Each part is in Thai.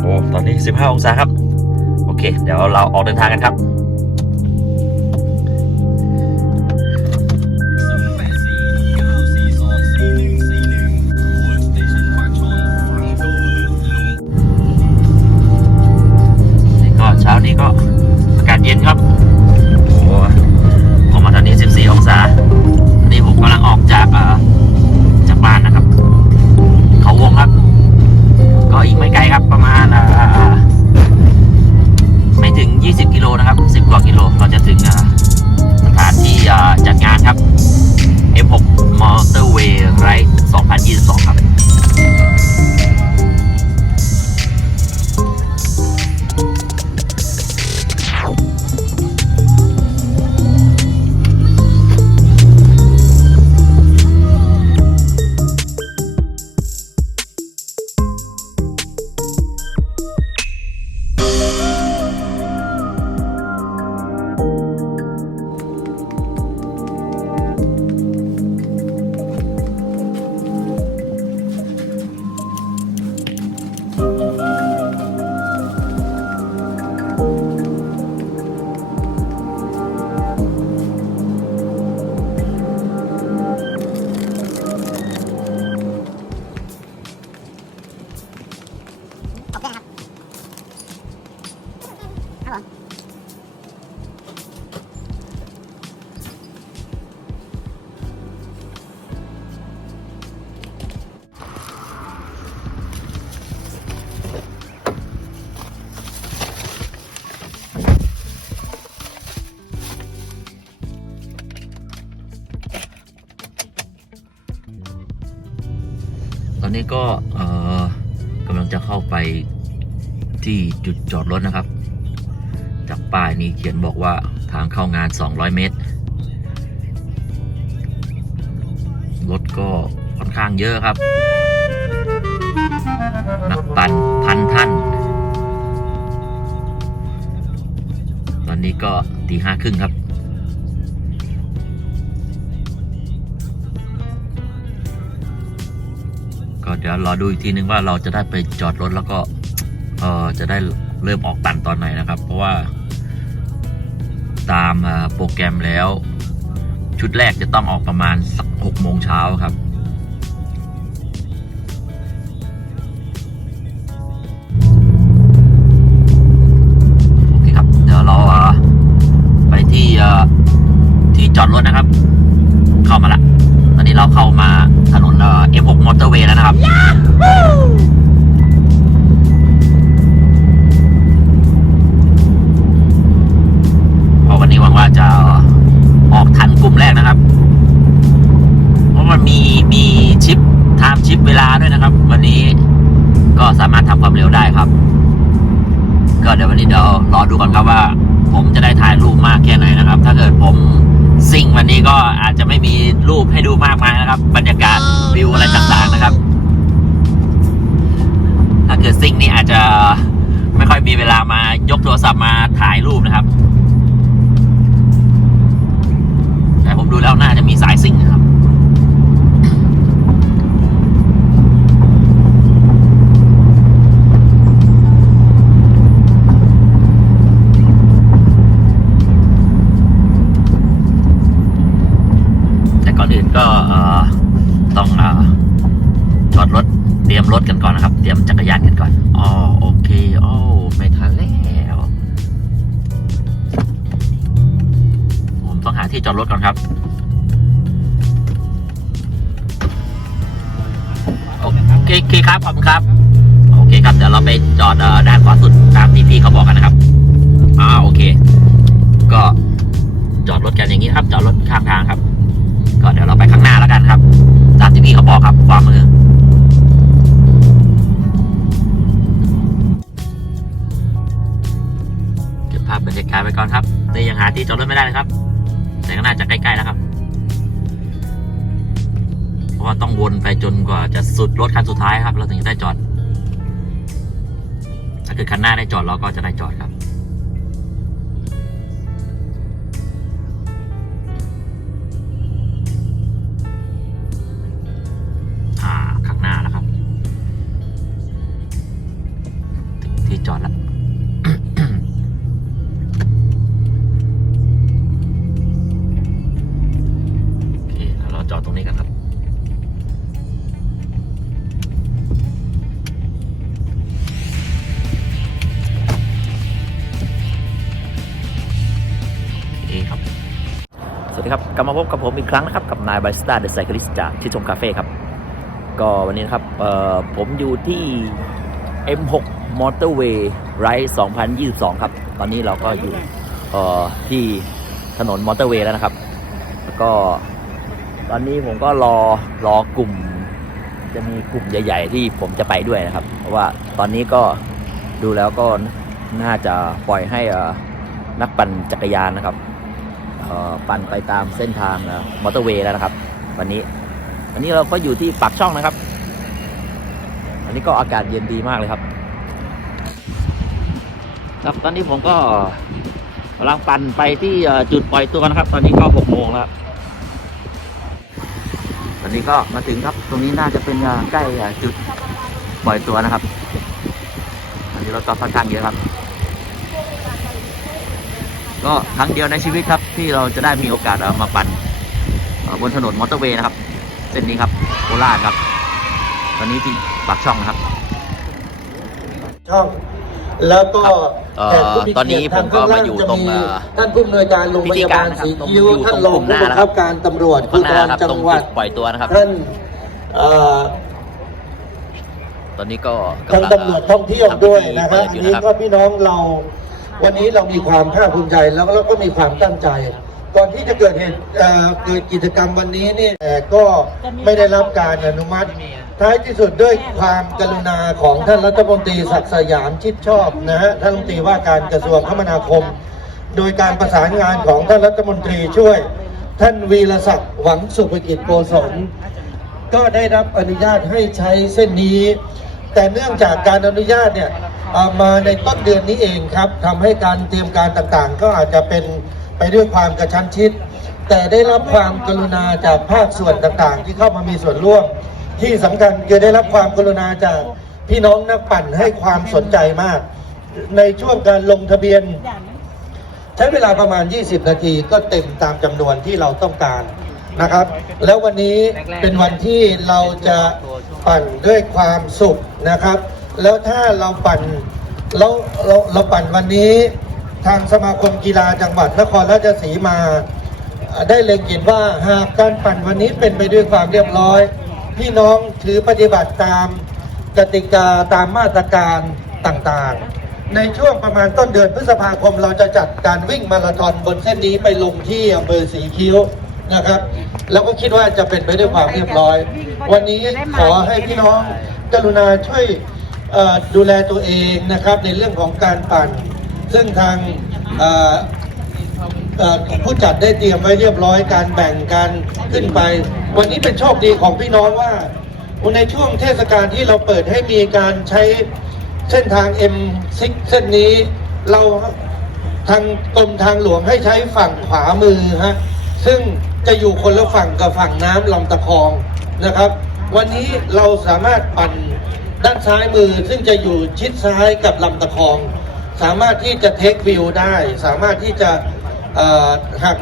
โอ้ตอนนี้ 15 องศาครับ โอเค เดี๋ยวเราออกเดินทางกันครับ นี้ก็เออกำลังจะเข้าไปที่จุดจอดรถนะครับ จากป้ายนี้เขียนบอกว่าทางเข้างาน 200 เมตร รถก็ค่อนข้างเยอะครับ นับตันพันท่าน ตอนนี้ก็ตีห้าครึ่งครับ ดี๋ยวรอดูอีกทีนึงว่าเราจะได้ไปจอดรถแล้วก็เออจะได้เริ่มออกตันตอนไหนนะครับ เพราะว่า ตามโปรแกรมแล้ว ชุดแรกจะต้องออกประมาณสักหกโมงเช้าครับโอเคครับเดี๋ยวเราไปที่ที่จอดรถนะครับ เข้ามาละตอนนี้เราเข้ามา ที่6มอเตอร์เวย์แล้วนะครับ เพราะวันนี้หวังว่าจะออกทันกลุ่มแรกนะครับ เพราะมันมีมีชิปไทม์ชิปเวลาด้วยนะครับ วันนี้ก็สามารถทำความเร็วได้ครับ ก็เดี๋ยววันนี้เดี๋ยวรอดูกันครับว่า ผมจะได้ถ่ายรูปมากแค่ไหนนะครับ ถ้าเกิดผม ซิ่งวันนี้ก็อาจจะไม่มีรูปให้ดูมากมายนะครับ บรรยากาศวิวอะไรต่างๆนะครับ ถ้าเกิดซิ่งนี่อาจจะไม่ค่อยมีเวลามายกโทรศัพท์มาถ่ายรูปนะครับ หาที่จอดรถก่อนครับ โอเคคครับ ขอบคุณครับ โอเคครับ เดี๋ยวเราไปจอดด้านขวาสุดตามที่พี่เขาบอกกันนะครับอ่าโอเค ก็จอดรถกันอย่างนี้ครับ จอดรถข้างทางครับ ก็เดี๋ยวเราไปข้างหน้าแล้วกันครับ ตามที่พี่เขาบอกครับขวามือเก็บภาพบรรยากาศไปก่อนครับแต่ยังหาที่จอดรถไม่ได้เลยครับ แต่ก็น่าจะใกล้ ๆ แล้วครับ เพราะว่าต้องวนไปจนกว่าจะสุดรถคันสุดท้ายครับ เราถึงจะได้จอด ถ้าเกิดคันหน้าได้จอดเราก็จะได้จอดครับ มาพบกับผมอีกครั้งนะครับ กับนายบาริสต้าเดอะไซคลิสจากที่ชมคาเฟ่ครับ ก็วันนี้นะครับเอ่อผมอยู่ที่ M6 Motorway Ride 2022 ครับ ตอนนี้เราก็อยู่ที่ถนนมอเตอร์เวย์แล้วนะครับ แล้วก็ตอนนี้ผมก็รอรอกลุ่ม จะมีกลุ่มใหญ่ ๆ ที่ผมจะไปด้วยนะครับ เพราะว่าตอนนี้ก็ดูแล้วก็น่าจะปล่อยให้นักปั่นจักรยานนะครับ ปั่นไปตามเส้นทางมอเตอร์เวย์แล้วนะครับ วันนี้ วันนี้เราก็อยู่ที่ปากช่องนะครับวันนี้ก็อากาศเย็นดีมากเลยครับ ครับตอนนี้ผมก็กำลังปั่นไปที่จุดปล่อยตัวนะครับ ตอนนี้ก็หกโมงแล้วครับตอนนี้ก็มาถึงครับ ตรงนี้น่าจะเป็นใกล้จุดปล่อยตัวนะครับ อันนี้รถก็ค่อนข้างเยอะครับ ก็ครั้งเดียวในชีวิตครับ ที่เราจะได้มีโอกาสเอามาปั่นเอ่อบนถนนมอเตอร์เวย์นะครับ เส้นนี้ครับโคราชครับ ตอนนี้ที่ปากช่องนะครับ ช่องแล้วก็เอ่อแขกผู้มีตอนนี้เกียรติผมก็มาอยู่ตรงจะมีเอ่อท่านผู้อำนวยการโรงพยาบาลพิธีการนะครับสีคิ้วอยู่ตรงท่านรองกลุ่มหผู้น้าบังนะครับคับการตำรวจภูข้างหธน้ารครับจัตรงงหวัจุดดปล่อยตัวนะครับท่านเอ่อตอนนี้ก็กำทางลังตำรวจท่องเที่ยวด้วยนะครับทำพิธีเปิดอยู่อันนี้นะครับก็พี่น้องเรา วันนี้เรามีความภาคภูมิใจแล้วเราก็มีความตั้งใจ ก่อนที่จะเกิดเหตุเกิดกิจกรรมวันนี้นี่แต่ก็ไม่ได้รับการอนุมัติ ท้ายที่สุดด้วยความกรุณาของท่านรัฐมนตรีศักดิ์สยามชิดชอบนะฮะท่านรัฐมนตรีว่าการกระทรวงคมนาคม โดยการประสานงานของท่านรัฐมนตรีช่วย ท่านวีรศักดิ์หวังสุภกิจโกศลก็ได้รับอนุญาตให้ใช้เส้นนี้ แต่เนื่องจากการอนุญาตเนี่ย มาในต้นเดือนนี้เองครับทำให้การเตรียมการต่างๆ ก็อาจจะเป็นไปด้วยความกระชั้นชิด แต่ได้รับความกรุณาจากภาคส่วนต่างๆ ที่เข้ามามีส่วนร่วม ที่สำคัญคือได้รับความกรุณาจากพี่น้องนักปั่นให้ความสนใจมาก ในช่วงการลงทะเบียน ใช้เวลาประมาณ 20 นาทีก็เต็มตามจำนวนที่เราต้องการนะครับ แล้ววันนี้เป็นวันที่เราจะปั่นด้วยความสุขนะครับ แล้วถ้าเราปั่นเราเราเราปั่นวันนี้ทางสมาคมกีฬาจังหวัดนครราชสีมา ได้เล็งเห็นว่าหากการปั่นวันนี้เป็นไปด้วยความเรียบร้อย พี่น้องถือปฏิบัติตามกติกาตามมาตรการต่างๆ ในช่วงประมาณต้นเดือนพฤษภาคมเราจะจัดการวิ่งมาราธอนบนเส้นนี้ไปลงที่อำเภอสีคิ้วนะครับ แล้วก็คิดว่าจะเป็นไปด้วยความเรียบร้อย วันนี้ขอให้พี่น้องกรุณาช่วย ดูแลตัวเองนะครับในเรื่องของการปั่น ซึ่งทางผู้จัดได้เตรียมไว้เรียบร้อยการแบ่งการขึ้นไป วันนี้เป็นโชคดีของพี่น้องว่า ในช่วงเทศกาลที่เราเปิดให้มีการใช้เส้นทาง M6 เส้นนี้เราทางกรมทางหลวงให้ใช้ฝั่งขวามือฮะซึ่งจะอยู่คนละฝั่งกับฝั่งน้ำลำตะคองนะครับ วันนี้เราสามารถปั่น ด้านซ้ายมือซึ่งจะอยู่ชิดซ้ายกับลำตะคอง สามารถที่จะเทควิวได้ สามารถที่จะหาก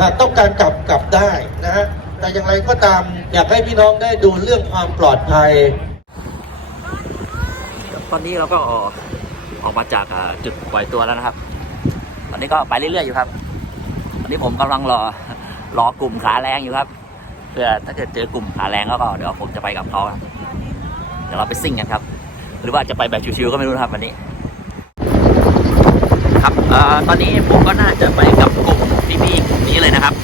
หากต้องการกลับกลับได้นะฮะแต่อย่างไรก็ตามอยากให้พี่น้องได้ดูเรื่องความปลอดภัย ตอนนี้เราก็ออกมาจากจุดปล่อยตัวแล้วนะครับ ตอนนี้ก็ไปเรื่อยๆอยู่ครับตอนนี้ผมกำลังรอรอกลุ่มขาแรงอยู่ครับ เพื่อถ้าเกิดเจอกลุ่มขาแรงแล้วก็เดี๋ยวผมจะไปกับเขาครับ ดี๋ยวเราไปซิ่งกันครับ หรือว่าจะไปแบบชิวๆก็ไม่รู้นะครับวันนี้ ครับอตอนนี้ผมก็น่าจะไปกับกลุ่มพี่ๆกลุ่มนี้เลยนะครับ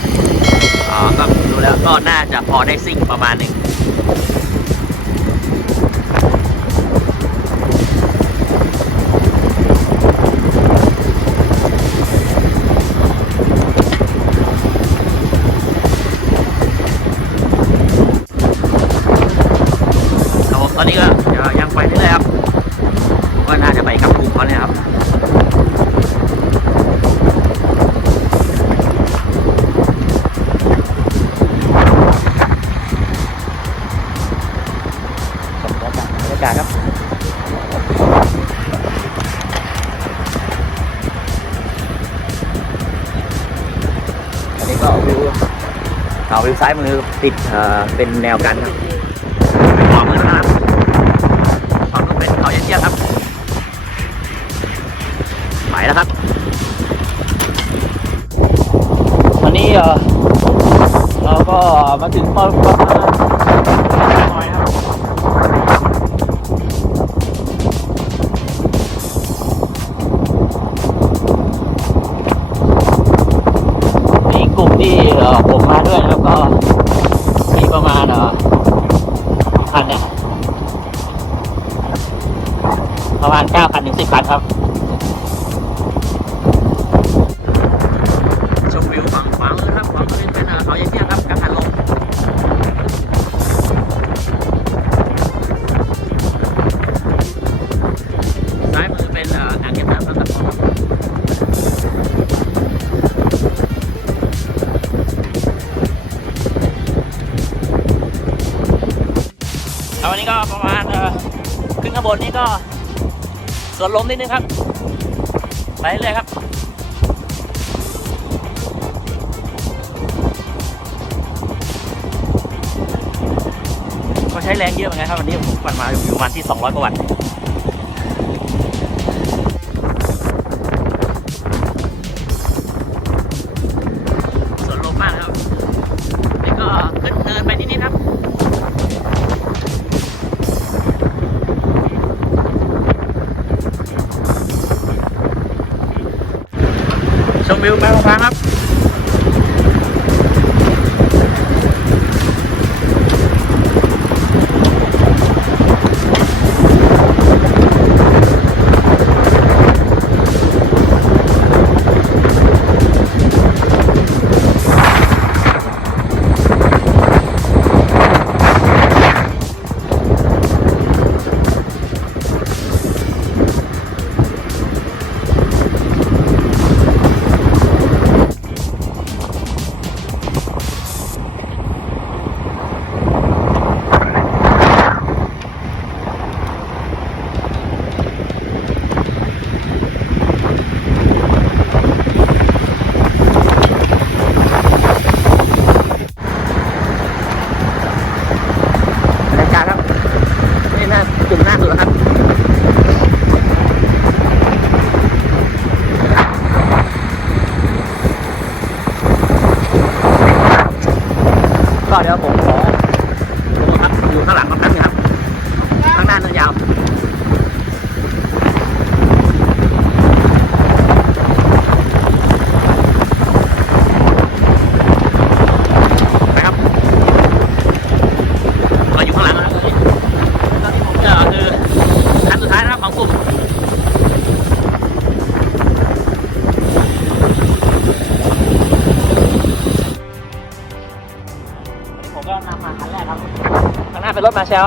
ก็ดูแล้วก็น่าจะพอได้ซิ่งประมาณหนึ่ง เอาวิวซ้ายมือติดเอ่อเป็นแนวกันครับขวามือนะครับฝั่งนู้นเป็นเขาเยี่ยมครับไปแล้วครับ วันนี้เราก็มาถึงประมาณ คันเนี่ยประมาณเก้าพันถึงสิบพันครับ วันนี้ก็ประมาณเออขึ้นข้างบนนี่ก็สวนลมนิดนึงครับไปเรื่อยครับก็ใช้แรงเยอะเหมือนกันครับวันนี้ผมปั่นมาอยู่ประมาณที่ 200กว่าวัตต์ ชมวิวแม่ฟ้าครับ รถมาเชล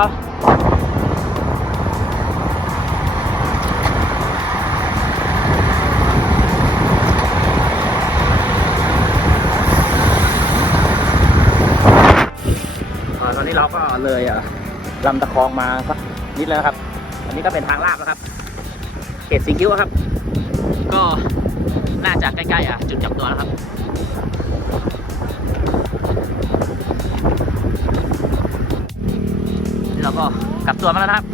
เอ่อตอนนี้เราก็เลยลำตะคองมาสักนิดแล้วครับ อันนี้ก็เป็นทางลาดนะครับ เขตสิงคิ้วครับ ก็น่าจะใกล้ๆอะ จุดจับตัวนะครับ เราก็กลับตัวมาแล้วนะครับ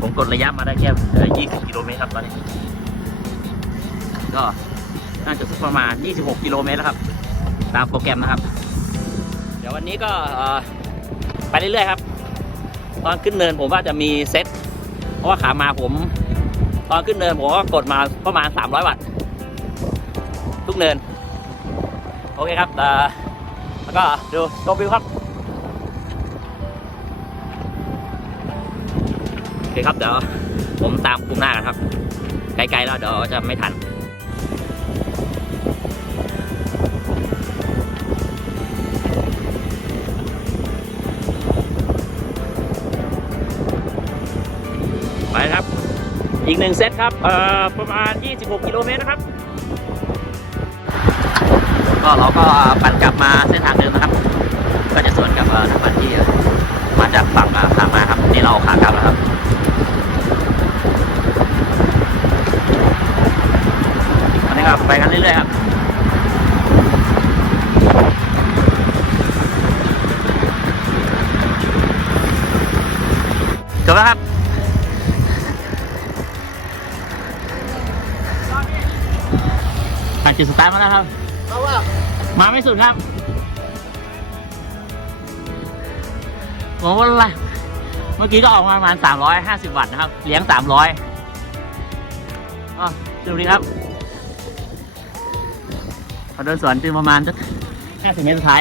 ผมกดระยะมาได้แค่เอ่อ20 กิโลเมตรครับตอนนี้ ก็น่าจะสักประมาณ 26 กิโลเมตรแล้วครับ ตามโปรแกรมนะครับ เดี๋ยววันนี้ก็ไปเรื่อยๆครับ ตอนขึ้นเนินผมว่าจะมีเซ็ตเพราะว่าขามาผม ตอนขึ้นเนินผมก็กดมาประมาณ 300 วัตต์ทุกเนิน โอเคครับแล้วก็ดูชมวิวครับ เคครับเดี๋ยวผมตามกลุ่มหน้ากันครับ ไกลๆแล้วเดี๋ยวจะไม่ทันไปครับ อีกหนึ่งเซตครับประมาณ 26 กิโลเมตรนะครับ ก็เราก็ปั่นกลับมาเส้นทางเดิมนะครับ นกับเอ่อน้ำมันที่มาจากฝั่งอ่าขามาครับ นี่เราขากลับแล้วครับอันนี้ก็ไปกันเรื่อยๆครับจบแล้วครับผ่านจุดสตาร์ทมาแล้วครับเพราะว่ามาไม่สุดครับ ผมว่าอะไรเมื่อกี้ก็ออกมาประมาณ 350 วัตต์นะครับ เลี้ยง 300อ๋อสวัสดีครับพอเดินสวนจึงประมาณสัก50 เมตรสุดท้าย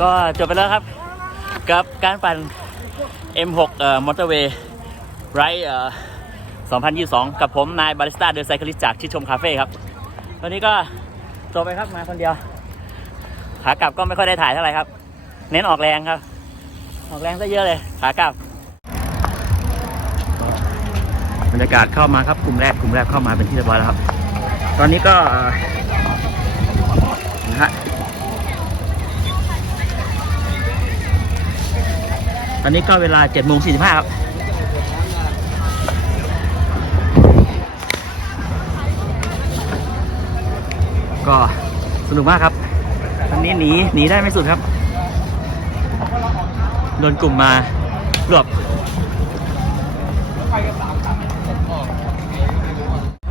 ก็จบไปแล้วครับ กับการปั่น M6 เอ่อมอเตอร์เวย์ไรเอ่อ2022 กับผม นายบาริสต้าเดอะไซคลิสจากชิดชมคาเฟ่ครับวันนี้ก็ จบไปครับมาคนเดียว ขากลับก็ไม่ค่อยได้ถ่ายเท่าไหร่ครับ เน้นออกแรงครับ ออกแรงซะเยอะเลย ขากลับบรรยากาศเข้ามาครับกลุ่มแรกกลุ่มแรกเข้ามาเป็นที่เรียบร้อยแล้วครับ ตอนนี้ก็นะฮะตอนนี้ก็เวลา7โมง45ครับ ก็สนุกมากครับตอนนี้หนีหนีได้ไม่สุดครับ โดนกลุ่มมารวบ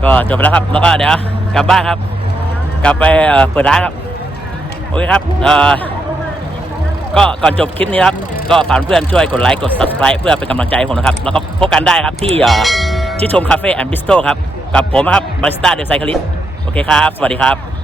ก็จบไปแล้วครับ แล้วก็เดี๋ยวกลับบ้านครับ กลับไปเปิดร้านครับ โอเคครับก็ก่อนจบคลิปนี้ครับ ก็ฝากเพื่อนช่วยกดไลค์กด subscribe เพื่อเป็นกำลังใจให้ผมนะครับ แล้วก็พบกันได้ครับที่เอ่อที่ชมคาเฟ่แอนด์บิสโตครับ กับผมครับบาริสต้าเดอะไซคลิสโอเคครับ สวัสดีครับ